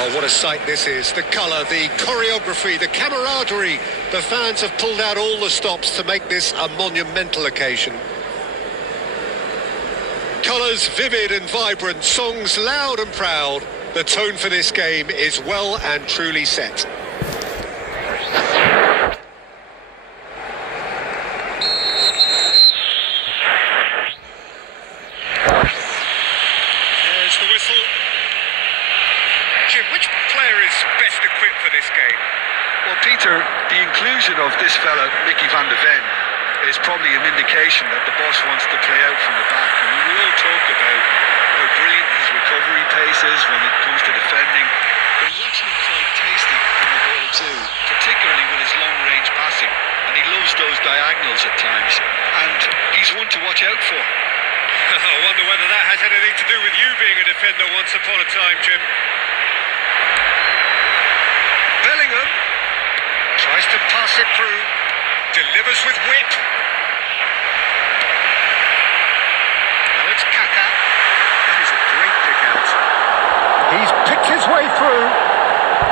Well, what a sight this is. The colour, the choreography, the camaraderie. The fans have pulled out all the stops to make this a monumental occasion. Colours vivid and vibrant, songs loud and proud. The tone for this game is well and truly set. There's the whistle. Jim, which player is best equipped for this game? Well, Peter, the inclusion of this fella, Mickey van de Ven, is probably an indication that the boss wants to play out from the back. I mean, we all talk about how brilliant his recovery pace is when it comes to defending, but he's actually quite tasty on the ball too, particularly with his long-range passing, and he loves those diagonals at times, and he's one to watch out for. I wonder whether that has anything to do with you being a defender once upon a time, Jim. Bellingham tries to pass it through, delivers with whip. Now it's Kaka. That is a great pick out. He's picked his way through.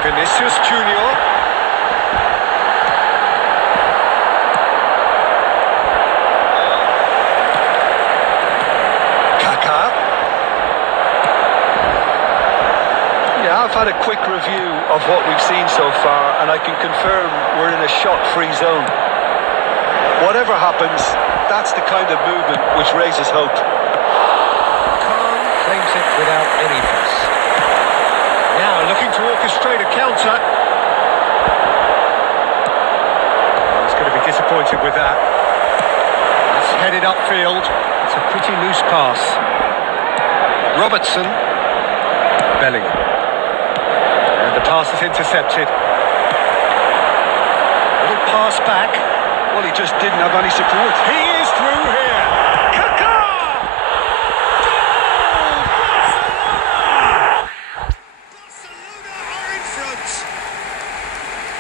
Vinicius Junior. Kaka. Yeah, I've had a quick review of what we've seen so far, and I can confirm we're in a shot-free zone. Whatever happens, that's the kind of movement which raises hope. Khan claims it without any fuss. Now looking to orchestrate a counter. Oh, he's going to be disappointed with that. It's headed upfield. It's a pretty loose pass. Robertson. Bellingham. And the pass is intercepted. Little pass back. Well, he just didn't have any support. He is through here. Kaka! Barcelona are in front.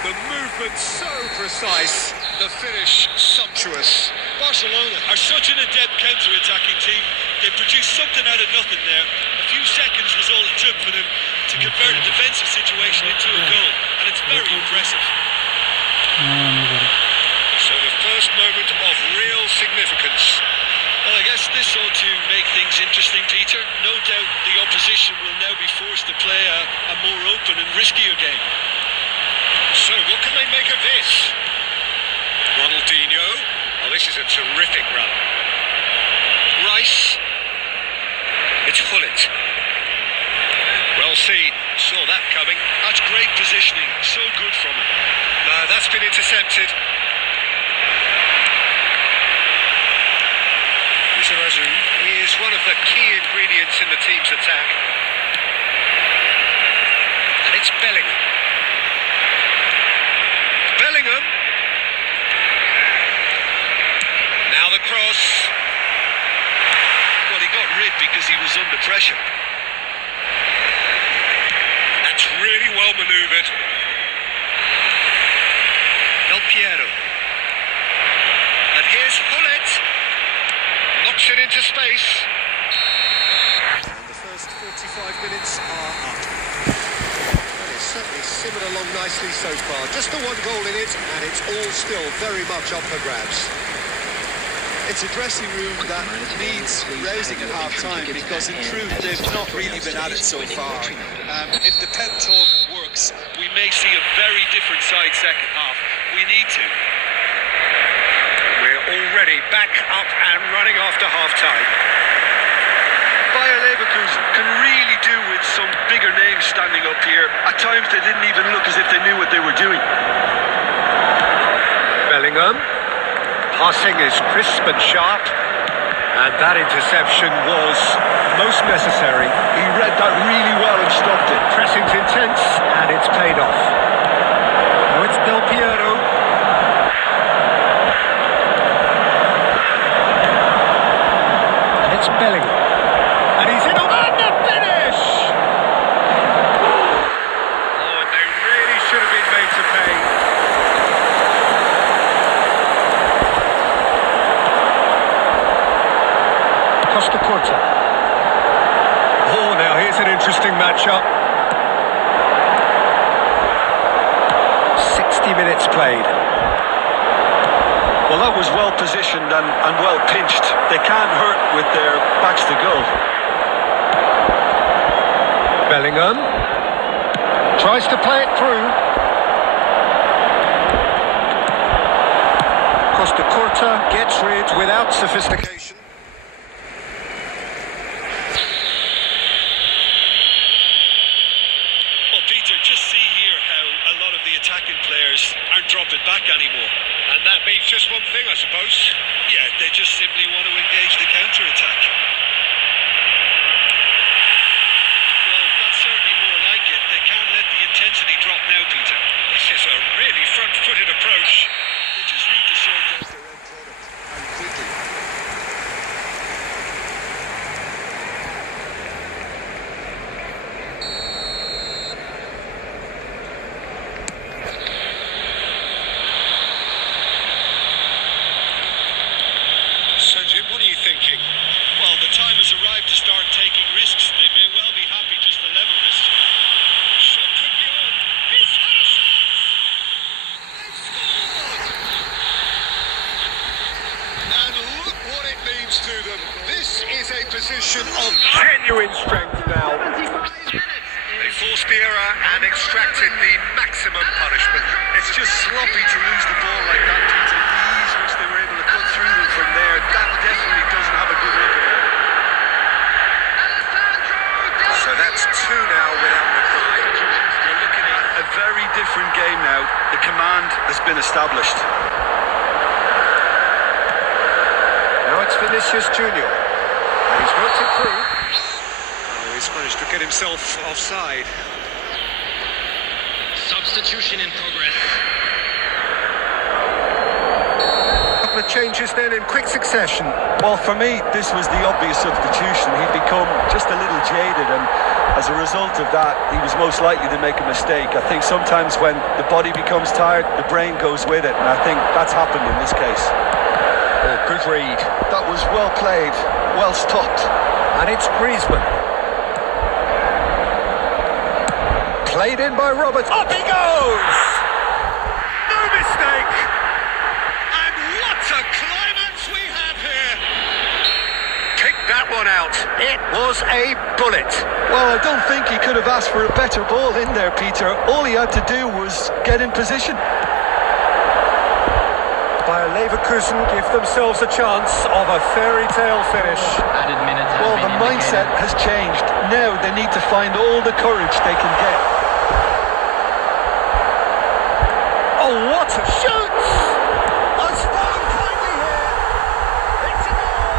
The movement so precise. The finish sumptuous. Barcelona are such an adept counter-attacking team. They produced something out of nothing there. A few seconds was all it took for them to convert a defensive situation into a goal, and it's very impressive. So the first moment of real significance. Well, I guess this ought to make things interesting, Peter. No doubt the opposition will now be forced to play a more open and riskier game. So what can they make of this? Ronaldinho. Oh, this is a terrific run. Rice. It's Hullet. Well seen. Saw that coming. That's great positioning. So good from him. No, that's been intercepted. He is one of the key ingredients in the team's attack. And it's Bellingham. Bellingham. Now the cross. Well, he got rid because he was under pressure. That's really well manoeuvred. Del Piero. And here's Hullet. Knocks it into space. And the first 45 minutes are up. Well, it's certainly simmered along nicely so far. Just the one goal in it, and it's all still very much up for grabs. It's a dressing room that needs rousing at half-time, because in truth they've not really been at it so far. If the pep talk works, We may see a very different side second half. We need to. We're already back up and running after half-time. Bayer Leverkusen can really do with some bigger names standing up here. At times they didn't even look as if they knew what they were doing. Bellingham. Passing is crisp and sharp. And that interception was most necessary. He read that really well and stopped it. Pressing's intense, and it's paid off. Now it's Del Piero. And it's Bellingham. And he's in on the finish! Oh, and they really should have been made to pay. Costa Curta. Oh, now here's an interesting matchup. 50 minutes played. Well, that was well positioned and well pinched. They can't hurt with their backs to goal. Bellingham tries to play it through. Costa Curta gets rid without sophistication. Well, Peter, just see here how a lot of the attacking players aren't dropping back anymore. And that means just one thing, I suppose. Yeah, they just simply want to engage the counter-attack. Well, that's certainly more like it. They can't let the intensity drop now, Peter. This is a really front-footed approach. They just need to sort out Their end product, and quickly. So, Jim, what are you thinking? Well, the time has arrived to start taking risks. They may well be happy just to level this. Shot could be on. He's had a shot! They've scored! And look what it means to them. This is a position of Genuine strength now. They forced the error and extracted the maximum punishment. It's just sloppy to lose the ball like that, Peter. The ease which they were able to cut through them from there, that definitely doesn't have a good look about it. So that's two now without reply. We're looking at a very different game now. The command has been established. Now it's Vinicius Junior. And he's worked it through. Oh, he's managed to get himself offside. Substitution in progress. Couple of changes then in quick succession. Well, for me, this was the obvious substitution. He'd become just a little jaded, and as a result of that, he was most likely to make a mistake. I think sometimes when the body becomes tired, the brain goes with it, and I think that's happened in this case. Oh, good read. That was well played, well stopped. And it's Griezmann. Played in by Roberts. Up he goes! No mistake! And what a climax we have here! Pick that one out. It was a bullet. Well, I don't think he could have asked for a better ball in there, Peter. All he had to do was get in position. Bayer Leverkusen give themselves a chance of a fairy tale finish. Added minutes have Well, been the mindset indicated. has changed. Now they need to find all the courage they can get. Oh, what a shoot! That's fallen kindly here. It's a goal.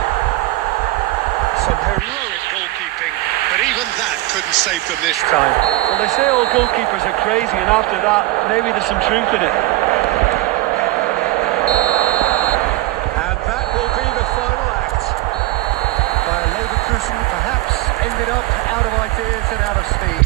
Some heroic goalkeeping, but even that couldn't save them this Time. Well, they say all goalkeepers are crazy, and after that, maybe there's some truth in it. And that will be the final act. Bayer Leverkusen perhaps ended up out of ideas and out of steam.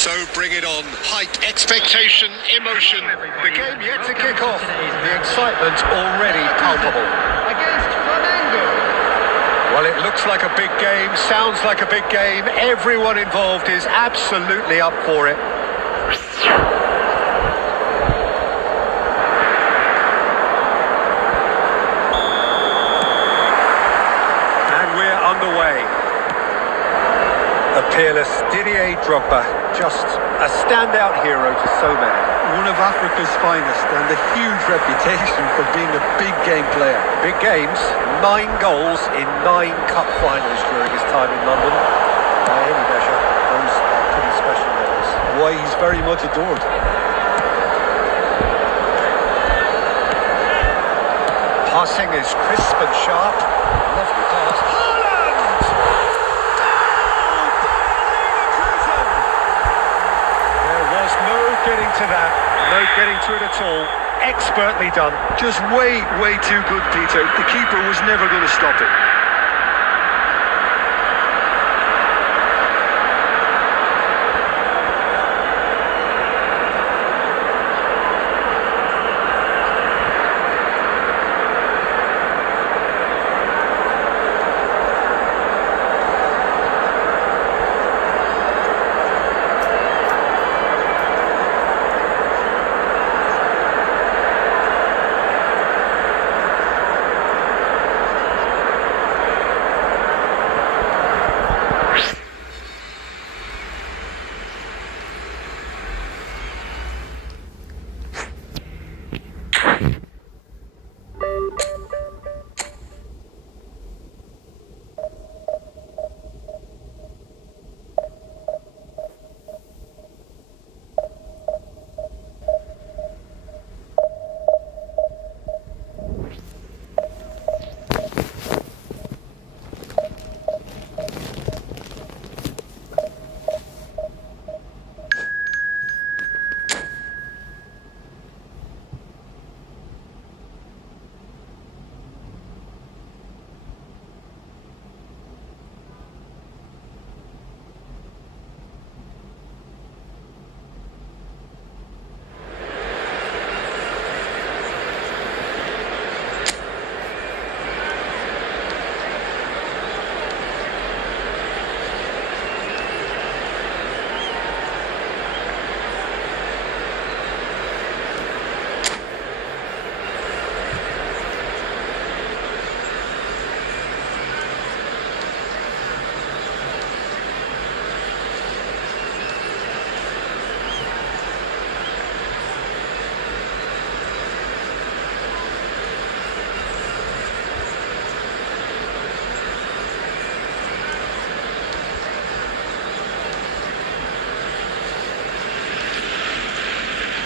So bring it on. Hype, expectation, emotion. The game yet to kick off. The excitement already palpable. Against Flamengo. Well, it looks like a big game, sounds like a big game. Everyone involved is absolutely up for it. And we're underway. The peerless Didier Drogba, just a standout hero to so many. One of Africa's finest and a huge reputation for being a big game player. Big games, 9 goals in 9 cup finals during his time in London. By any measure, those are pretty special numbers. Why, he's very much adored. Passing is crisp and sharp. Lovely pass. Haaland! There was no getting to that. No getting to it at all. Expertly done. Just way too good, Peter. The keeper was never going to stop it.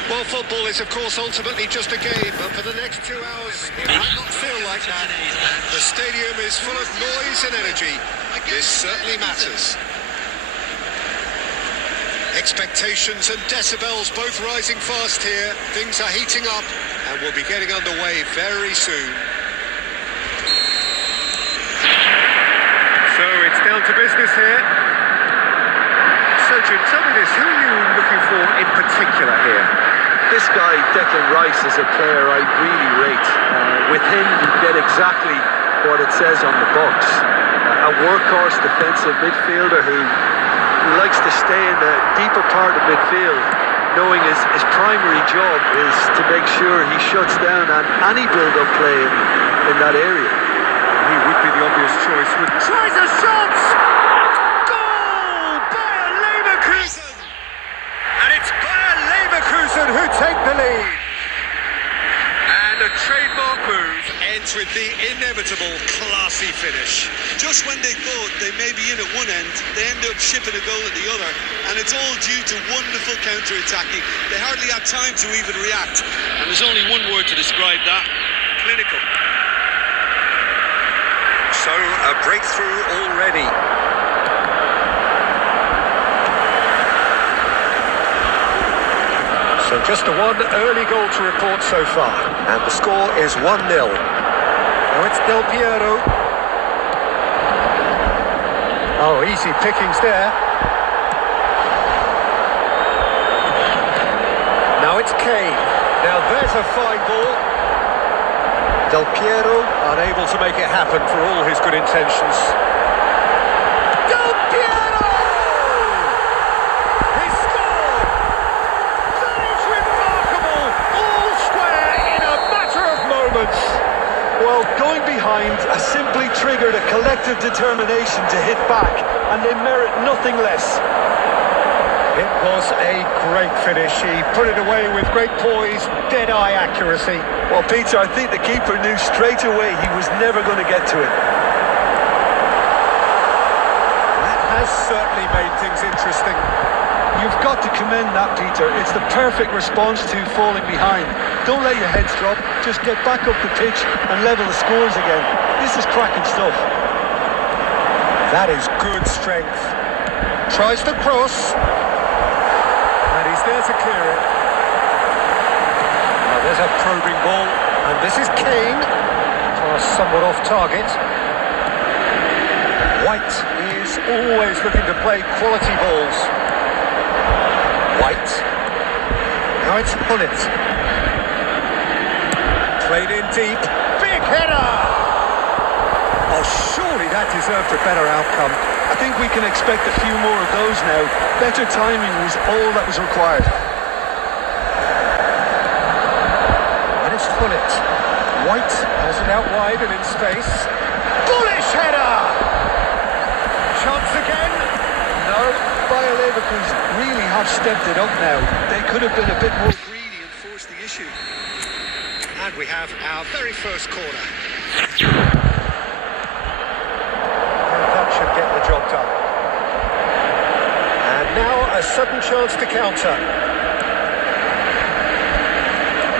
Well, football is, of course, ultimately just a game, but for the next 2 hours, it might not feel like that. The stadium is full of noise and energy. This certainly matters. Expectations and decibels both rising fast here. Things are heating up, and we'll be getting underway very soon. So it's down to business here. So Jim, tell me this, who are you looking for in particular here? This guy, Declan Rice, is a player I really rate. With him, you get exactly what it says on the box. A workhorse defensive midfielder who likes to stay in the deeper part of midfield, knowing his primary job is to make sure he shuts down any build-up play in that area. He would be the obvious choice. Tries a shot! Goal! Bayer Leverkusen! And it's Bayer Leverkusen who take the lead. And a trademark move Ends with the inevitable classy finish. Just when they thought they may be in at one end, they end up shipping a goal at the other, and it's all due to wonderful counter-attacking. They hardly had time to even react, and there's only one word to describe that: clinical. So a breakthrough already. So just the one early goal to report so far, and the score is 1-0. Now it's Del Piero. Oh, easy pickings there. it's Kane. Now there's a fine ball. Del Piero unable to make it happen for all his good intentions. Del Piero! He scored! That is remarkable! All square in a matter of moments. Well, going behind has simply triggered a collective determination to hit back, and they merit nothing less. It was a great finish. He put it away with great poise, dead-eye accuracy. Well, Peter, I think the keeper knew straight away he was never going to get to it. That has certainly made things interesting. You've got to commend that, Peter. It's the perfect response to falling behind. Don't let your heads drop. Just get back up the pitch and level the scores again. This is cracking stuff. That is good strength. Tries to cross. And he's there to clear it. Now there's a probing ball. And this is Kane. Pass somewhat off target. White is always looking to play quality balls. White. Now it's Hullet. Played in deep. Big header! Oh, surely that deserved a better outcome. I think we can expect a few more of those now. Better timing was all that was required. And it's Hullet. White has it out wide and in space. Bullish header! Chance again. No, Bayer Leverkusen really have stepped it up now. They could have been a bit more greedy and forced the issue. And we have our very first corner. That should get the job done. And now a sudden chance to counter.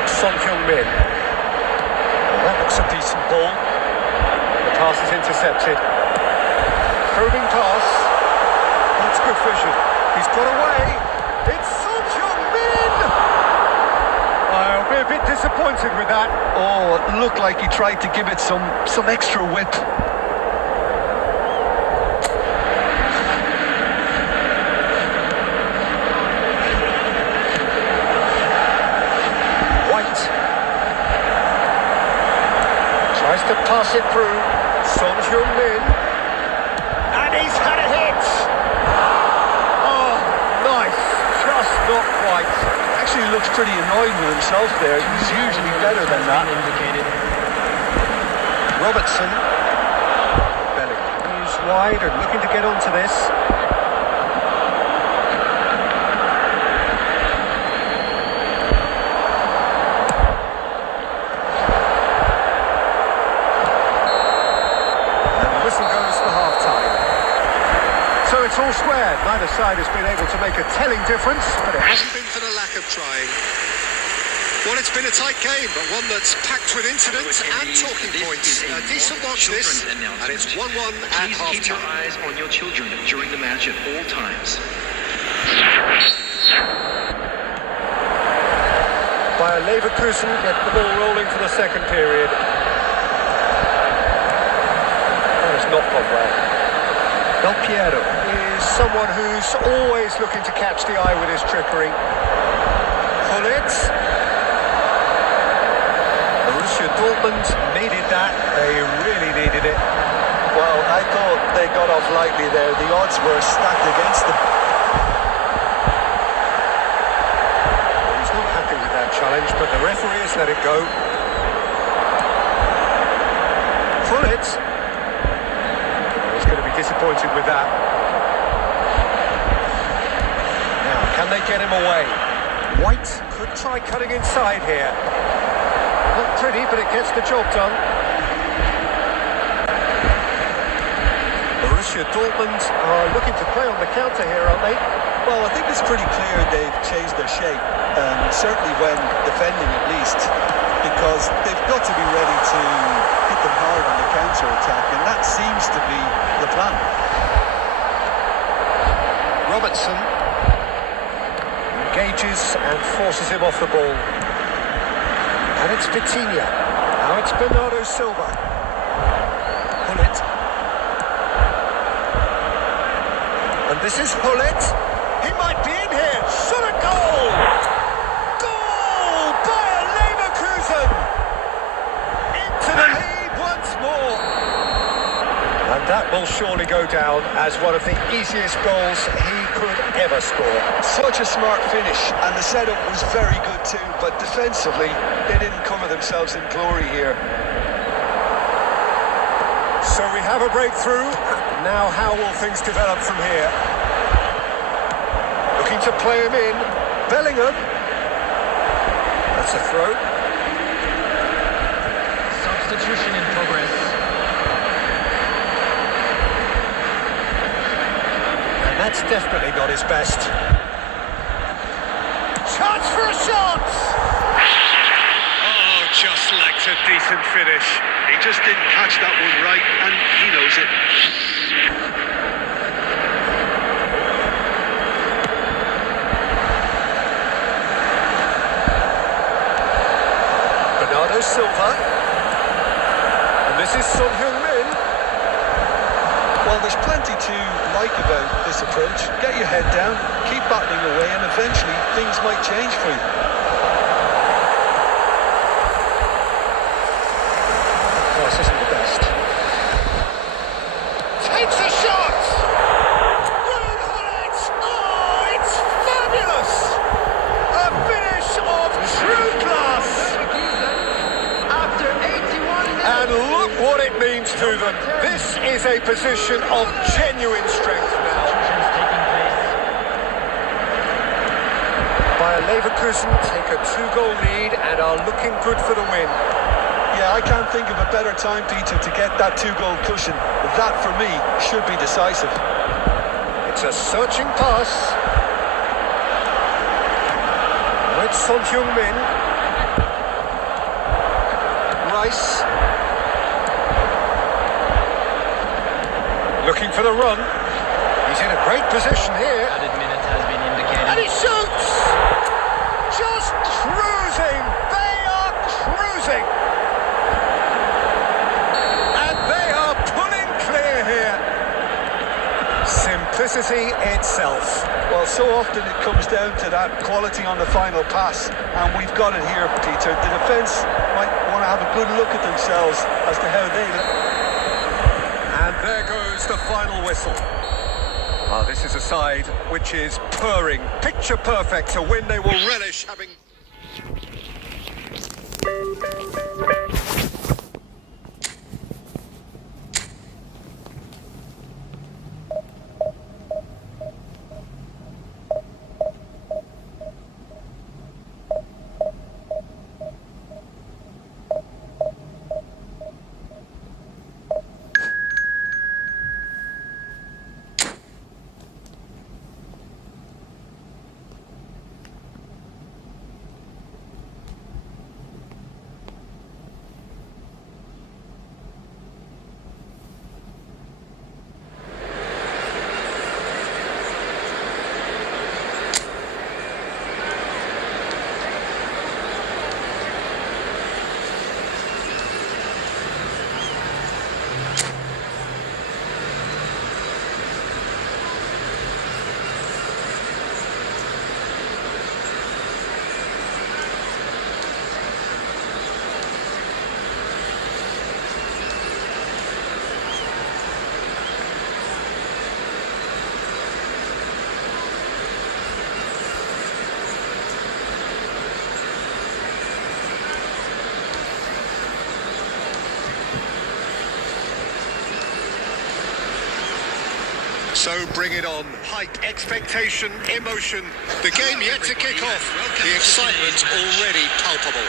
Son Heung-min. Well, that looks a decent ball. The pass is intercepted. Probing pass. That's good vision. He's got away. It's Son Heung-min! I'll be a bit disappointed with that. Oh, it looked like he tried to give it some extra whip. White tries to pass it through. Son Heung-min, and he's had a hit. Oh, nice, just not quite. Actually looks pretty annoyed with himself there. He's usually better than that. Robertson, Bellingham moves wide and looking to get onto this. It's all square. Neither side has been able to make a telling difference, but it hasn't been for the lack of trying. Well, it's been a tight game, but one that's packed with incidents and talking points. A decent watch this, and it's 1-1 at half-time. Keep your eyes on your children during the match at all times. Bayer Leverkusen get the ball rolling for the second period. That has not gone well. Del Piero is someone who's always looking to catch the eye with his trickery. Hullet. Borussia Dortmund needed that. They really needed it. Well, I thought they got off lightly there. The odds were stacked against them. He's not happy with that challenge, but the referee has let it go. Hullet. Disappointed with that. Now, can they get him away? White could try cutting inside here. Not pretty, but it gets the job done. Borussia Dortmund are looking to play on the counter here, aren't they? Well, I think it's pretty clear they've changed their shape, certainly when defending at least, because they've got to be ready to hit them hard on the counter-attack, and that seems to be the plan. Robertson engages and forces him off the ball. And it's Vitinha. Now it's Bernardo Silva. Hullet. And this is Hullet. He might be in here. Shot a goal! Goal! Leverkusen into the lead once more. And that will surely go down as one of the easiest goals he could ever score. Such a smart finish, and the setup was very good too, but defensively, they didn't cover themselves in glory here. So we have a breakthrough. Now how will things develop from here? Looking to play him in. Bellingham. That's a throw. Substitution in progress. And that's definitely not his best. Chance for a shot! Oh, just lacked a decent finish. He just didn't catch that one right, and he knows it. Bernardo Silva. And this is Son Heung-min. Well, there's plenty to like about this approach. Get your head down, keep battling away, and eventually things might change for you. This isn't the best. Takes a shot! Ruud Gullit! Oh, it's fabulous! A finish of true class! After 81 minutes. And look what it means to them. This is a position of genuine strength now. Bayer Leverkusen take a 2-goal lead and are looking good for the win. Yeah, I can't think of a better time, Peter, to get that 2-goal cushion. That, for me, should be decisive. It's a searching pass. With Son Heung-min. Rice. Looking for the run. He's in a great position here. Added minute has been indicated. And he shoots! Just cruising! They are cruising! And they are pulling clear here. Simplicity itself. Well, so often it comes down to that quality on the final pass, and we've got it here, Peter. The defence might want to have a good look at themselves as to how they look. And there goes the final whistle. This is a side which is purring, picture perfect, a win they will relish having. So bring it on. Hype, expectation, emotion. The game yet to kick off. The excitement already palpable.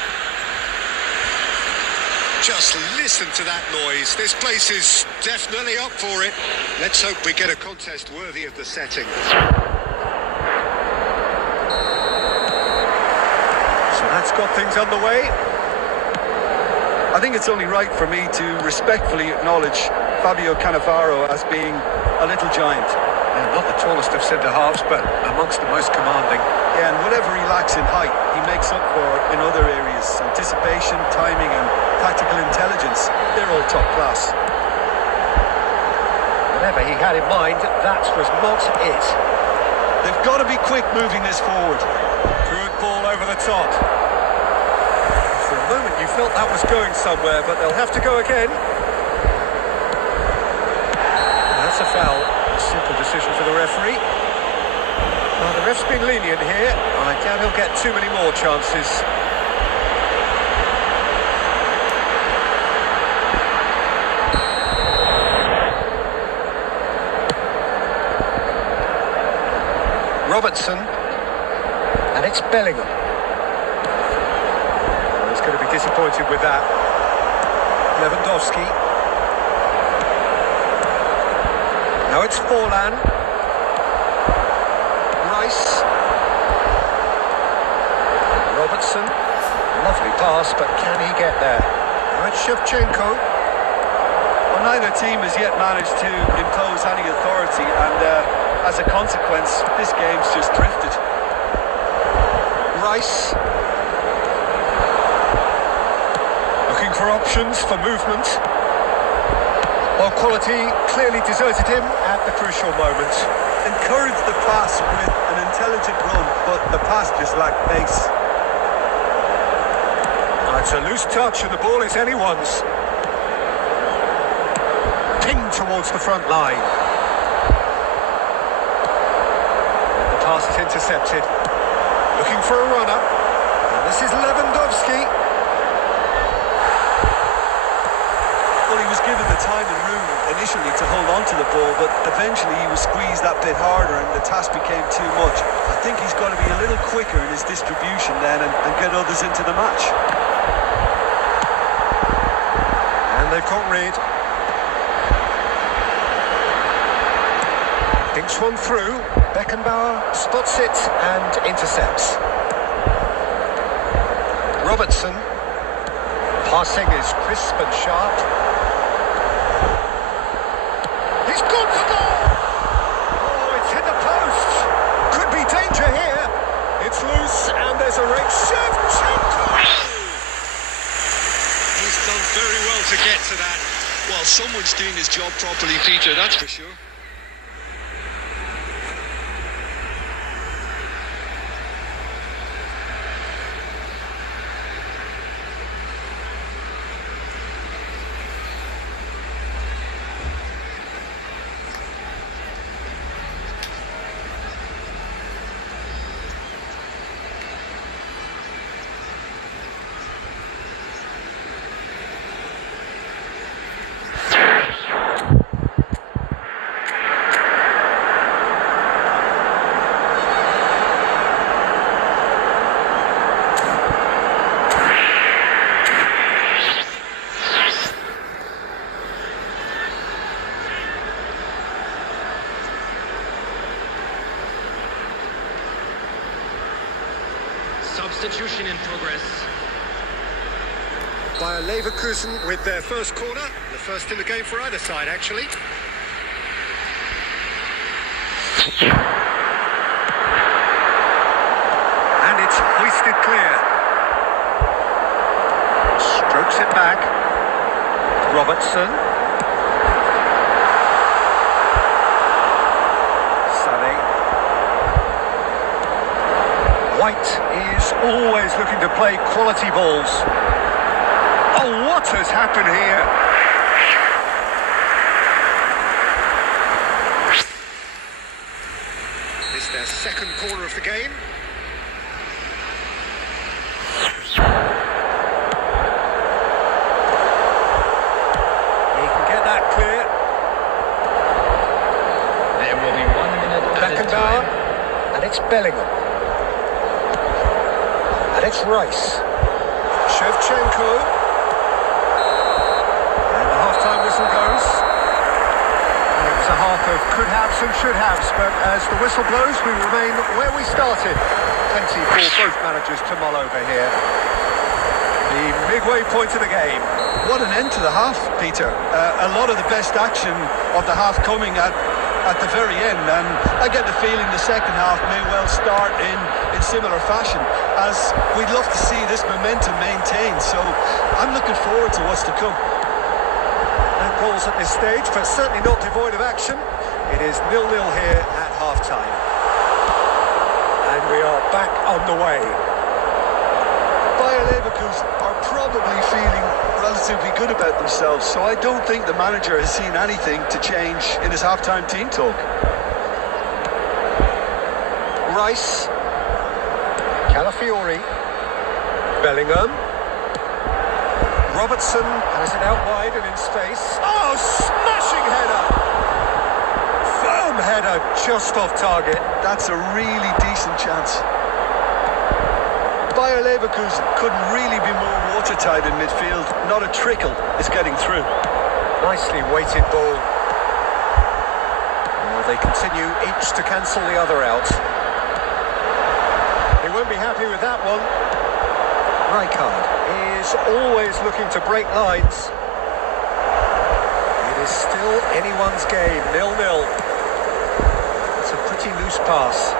Just listen to that noise. This place is definitely up for it. Let's hope we get a contest worthy of the setting. So that's got things underway. I think it's only right for me to respectfully acknowledge Fabio Cannavaro as being a little giant. Yeah, not the tallest of centre-halves, but amongst the most commanding. Yeah, and whatever he lacks in height, he makes up for in other areas. Anticipation, timing and tactical intelligence, they're all top class. Whatever he had in mind, that was not it. They've got to be quick moving this forward. Good ball over the top. For a moment you felt that was going somewhere, but they'll have to go again. That's a foul. A simple decision for the referee. Well, the ref's been lenient here. I doubt he'll get too many more chances. Robertson. And it's Bellingham. Well, he's going to be disappointed with that. Lewandowski. Now it's Forlan. Rice. Robertson. Lovely pass, but can he get there? Now it's Shevchenko. Well, neither team has yet managed to impose any authority, and as a consequence, this game's just drifted. Rice. Looking for options for movement. Well, quality clearly deserted him at the crucial moment. Encouraged the pass with an intelligent run, but the pass just lacked pace. It's a loose touch and the ball is anyone's. Pinged towards the front line. The pass is intercepted. Looking for a runner. And this is Lewandowski. Well, he was given the time and room initially to hold on to the ball, but eventually he was squeezed that bit harder and the task became too much. I think he's got to be a little quicker in his distribution then and get others into the match. And they've got rid. Dinks one through. Beckenbauer spots it and intercepts. Robertson. Passing is crisp and sharp. He's gone for goal! Oh, it's hit the post. Could be danger here. It's loose and there's a race. Shevchenko! He's done very well to get to that. Well, someone's doing his job properly, Peter, that's for sure. Substitution in progress. Bayer Leverkusen with their first corner. The first in the game for either side, actually. And it's hoisted clear. Strokes it back. Robertson. White is always looking to play quality balls. Oh, what has happened here? This is their second corner of the game. He can get that clear. There will be 1 minute added Beckenbauer, time. and it's Bellingham. And it's Rice. Shevchenko. And the half-time whistle goes. It was a half of could-haves and should-haves, but as the whistle blows, we remain where we started. Plenty for both managers to mull over here. The midway point of the game. What an end to the half, Peter. A lot of the best action of the half coming at the very end, and I get the feeling the second half may well start in similar fashion, as we'd love to see this momentum maintained, so I'm looking forward to what's to come. No goals at this stage, but certainly not devoid of action. It is 0-0 here at half-time. And we are back on the way. Bayer Leverkusen are probably feeling relatively good about themselves, so I don't think the manager has seen anything to change in his half-time team talk. Rice. Calafiori. Bellingham. Robertson has it out wide and in space. Oh, smashing header! Firm header, just off target. That's a really decent chance. Bayer Leverkusen couldn't really be more watertight in midfield. Not a trickle is getting through. Nicely weighted ball. Well, they continue each to cancel the other out. He won't be happy with that one. Rijkaard is always looking to break lines. It is still anyone's game, 0-0. It's a pretty loose pass.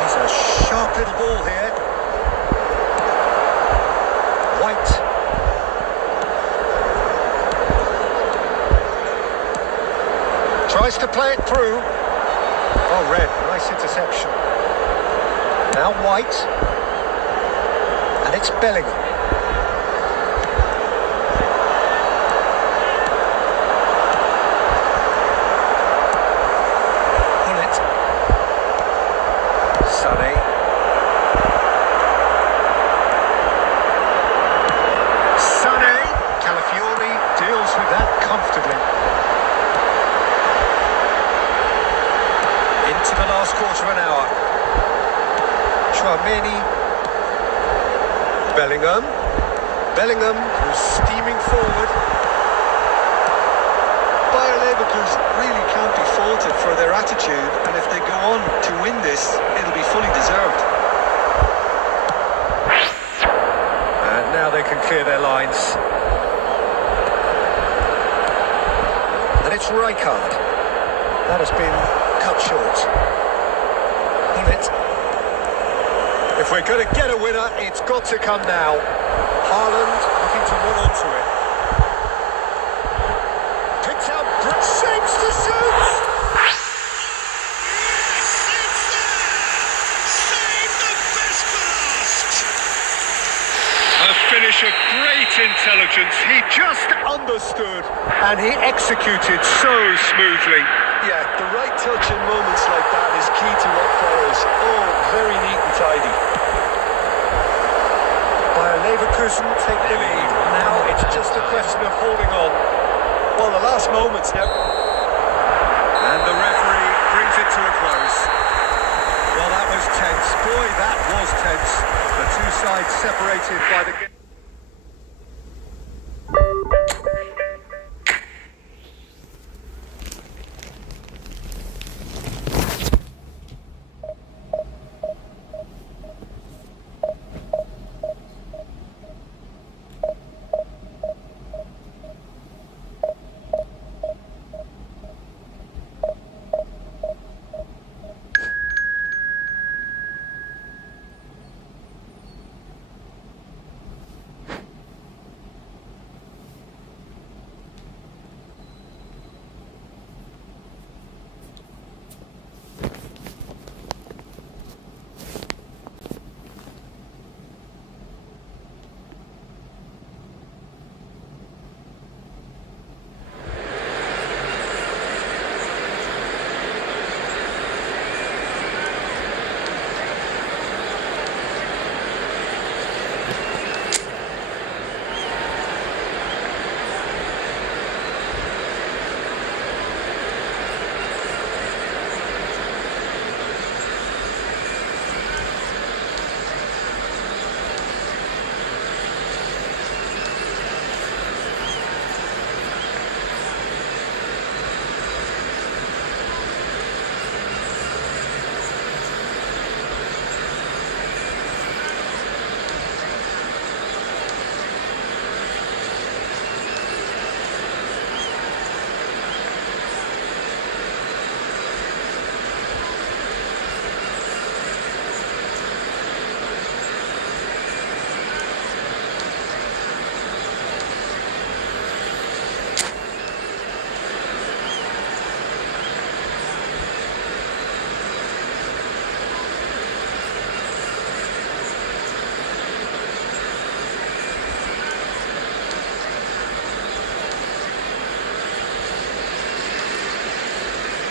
He's a sharp little ball here. White. Tries to play it through. Oh, Red, nice interception. Now White. And it's Bellingham. Bullet. Sané. Sané. Calafiori deals with that comfortably. Into the last quarter of an hour. Chouameni. Bellingham, who's steaming forward. Bayer Leverkusen really can't be faulted for their attitude, and if they go on to win this, it'll be fully deserved. And now they can clear their lines. And it's Rijkaard. That has been cut short. Bullet. If we're going to get a winner, it's got to come now. Haaland looking to run onto it. Picks out, shapes to shoot! Save the best for last. A finish of great intelligence. He just Understood, and he executed so smoothly. Yeah, the right touch in moments like that is key to what follows. Oh, very neat and tidy. Bayer Leverkusen take the lead. Now it's just a question of holding on. Well, the last moments now. And the referee brings it to a close. Well, that was tense. Boy, that was tense. The two sides separated by the game.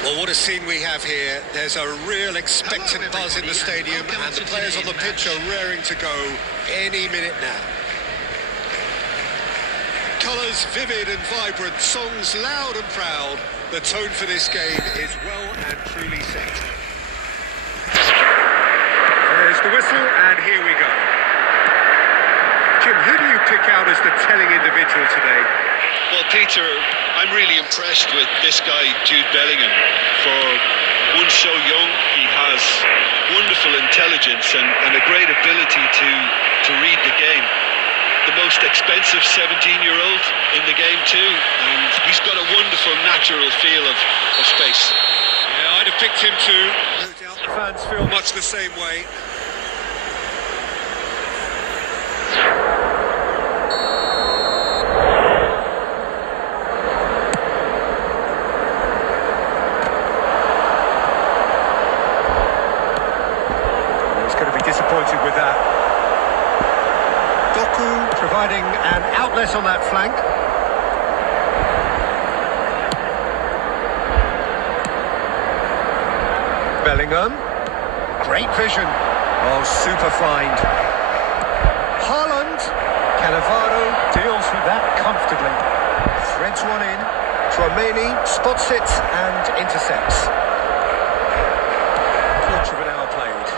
Well, what a scene we have here. There's a real expectant buzz in the stadium, and the players on the pitch are raring to go any minute now. Colours vivid and vibrant, songs loud and proud. The tone for this game is well and truly set. There's the whistle, and here we go. Jim, who do you pick out as the telling individual today? Well, Peter, I'm really impressed with this guy, Jude Bellingham. For one so young, he has wonderful intelligence and a great ability to read the game. The most expensive 17-year-old in the game too, and he's got a wonderful natural feel of space. Yeah, I'd have picked him too. No doubt the fans feel much the same way. Disappointed with that. Doku providing an outlet on that flank. Bellingham. Great vision. Oh, super find. Haaland. Cannavaro deals with that comfortably. Threads one in. Tchouaméni spots it and intercepts. Quarter of an hour played.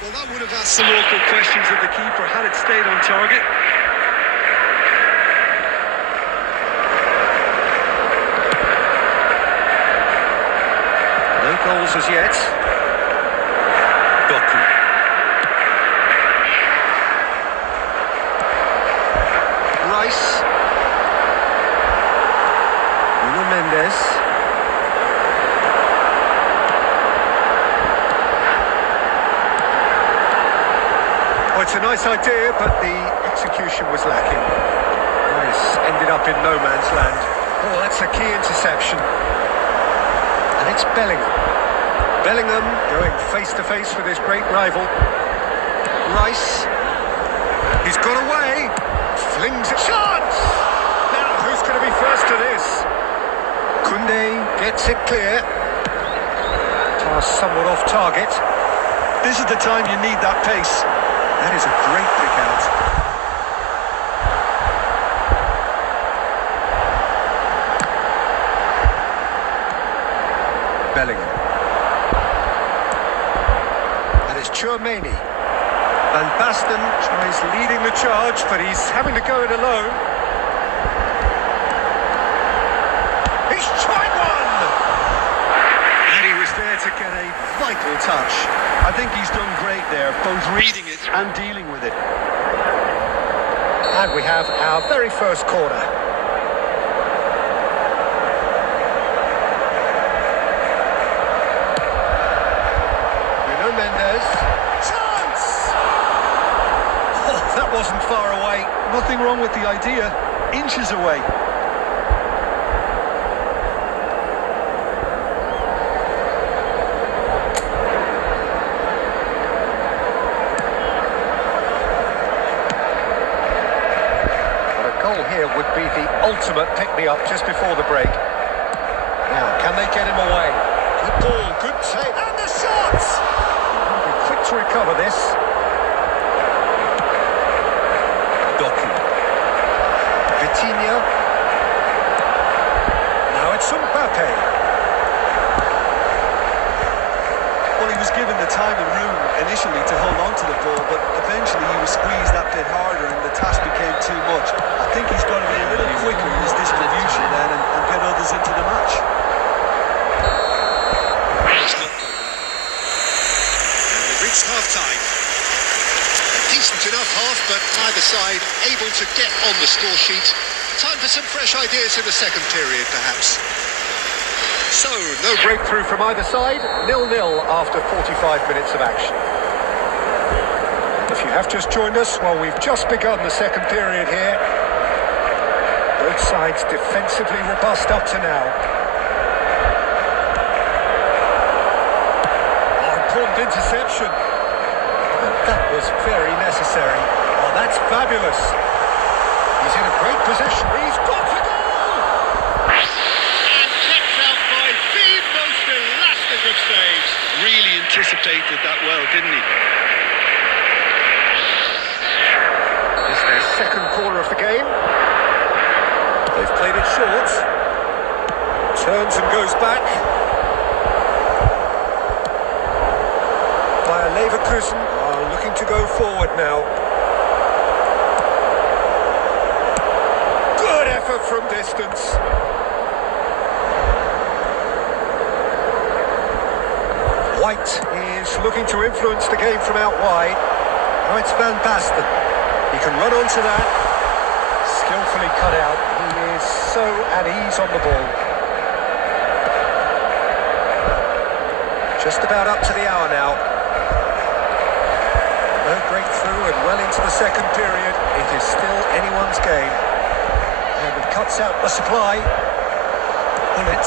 Well, that would have asked some awkward questions of the keeper had it stayed on target. No goals as yet. Doku. Rice. Nuno Mendes. Oh, it's a nice idea, but the execution was lacking. Nice, ended up in no man's land. Oh, that's a key interception. And it's Bellingham. Bellingham going face-to-face with his great rival. Rice. He's got away. Flings a chance! Now, who's going to be first to this? Koundé gets it clear. Pass somewhat off target. This is the time you need that pace. That is a great pick out. Bellingham. And it's Tchouaméni. Van Basten tries leading the charge, but he's having to go it alone. He's tried one! And he was there to get a vital touch. I think he's done great there, both reading it and dealing with it. And we have our very first corner. Nuno Mendes. Chance! Oh, that wasn't far away. Nothing wrong with the idea. Inches away. Here would be the ultimate pick-me-up just before the break. Now, can they get him away? Good ball, good take, and the shot! He'll be quick to recover this. Doku. Vitinha. Now it's Mbappe. Well, he was given the time and room initially to hold on to the ball, but eventually he was squeezed that bit harder and the task became too much. I think he's got to be a little quicker in his distribution then and get others into the match. And we've reached half-time. A decent enough half, but neither side able to get on the score sheet. Time for some fresh ideas in the second period, perhaps. So, no breakthrough from either side, 0-0 after 45 minutes of action. If you have just joined us, well, we've just begun the second period here. Both sides defensively robust up to now. Oh, important interception. And that was very necessary. Oh, that's fabulous. He's in a great good position. He's got to goal! And kept out by the most elastic of saves. Really anticipated that well, didn't he? It's their second corner of the game. They've played it short. Turns and goes back. Bayer Leverkusen are looking to go forward now. Good effort from distance. White is looking to influence the game from out wide. Now it's Van Basten. He can run onto that. Skillfully cut out. He is so at ease on the ball. Just about up to the hour now. No breakthrough and well into the second period. It is still anyone's game. And it cuts out the supply. Bullet.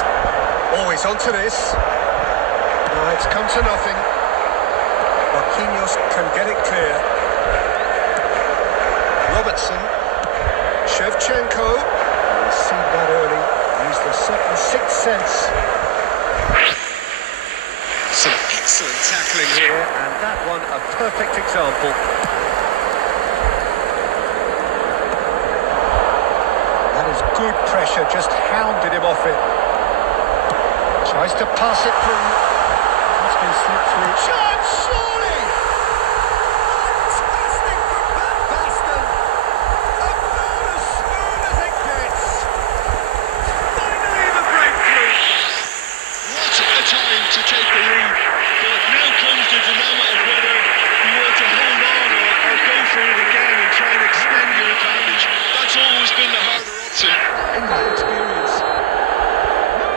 Always onto this. It's come to nothing. Marquinhos can get it clear. Robertson. Shevchenko. He's seen that early. Used the second sixth sense. Some excellent tackling here. And that one a perfect example. That is good pressure, just hounded him off it. Tries to pass it through. It's been slipped through. Chance, surely! Fantastic from Van Basten. About as smooth as it gets. Finally the breakthrough. What a time to take the lead. But now comes the dilemma of whether you want to hold on or go for it again and try and extend your advantage. That's always been the harder option. In my experience.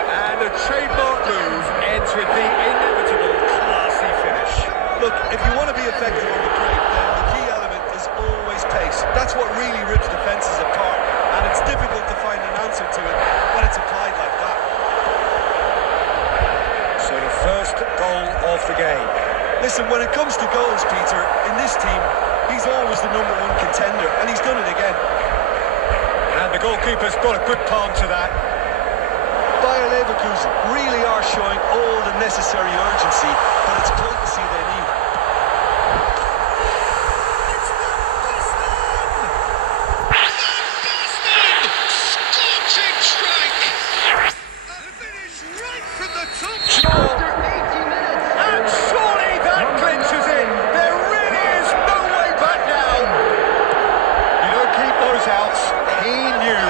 And a trademark move ends with the inevitable classy finish. Look, if you want to be effective on the break, then the key element is always pace. That's what really rips defences apart, and it's difficult to find an answer to it when it's applied like that. So the first goal of the game. Listen, when it comes to goals, Peter, in this team, he's always the number one contender, and he's done it again. And the goalkeeper's got a good palm to that. Bayer Leverkusen really are showing all the necessary urgency, but it's potency they need. It's Van Basten! Scorching strike! The finish right from the top score. And surely that clinches it. There really is no way back now. You don't keep those outs. He knew.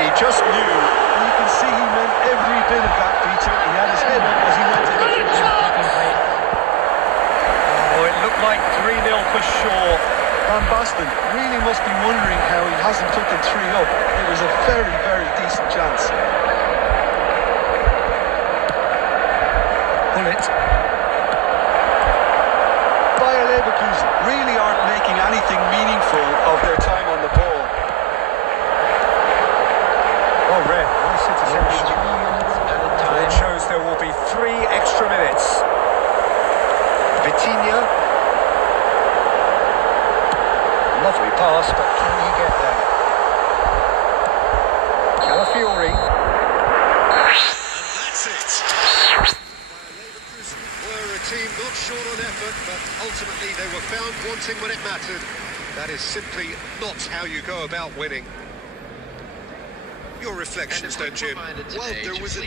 He just knew. And you can see he meant every bit of that, Peter. He had his head up as he went in. Oh, it looked like 3-0 for sure. Van Basten really must be wondering how he hasn't taken 3 up. It was a very, very decent chance. Bullet. Bayer Leverkusen really aren't making anything meaningful of their time on the ball. Oh, red. Nice interception. And it shows there will be 3 extra minutes. Vitinha. Lovely pass, but can he get there? Calafiori. And that's it. Leverkusen were a team not short on effort, but ultimately they were found wanting when it mattered. That is simply not how you go about winning. Your reflections, don't you? Well, there was a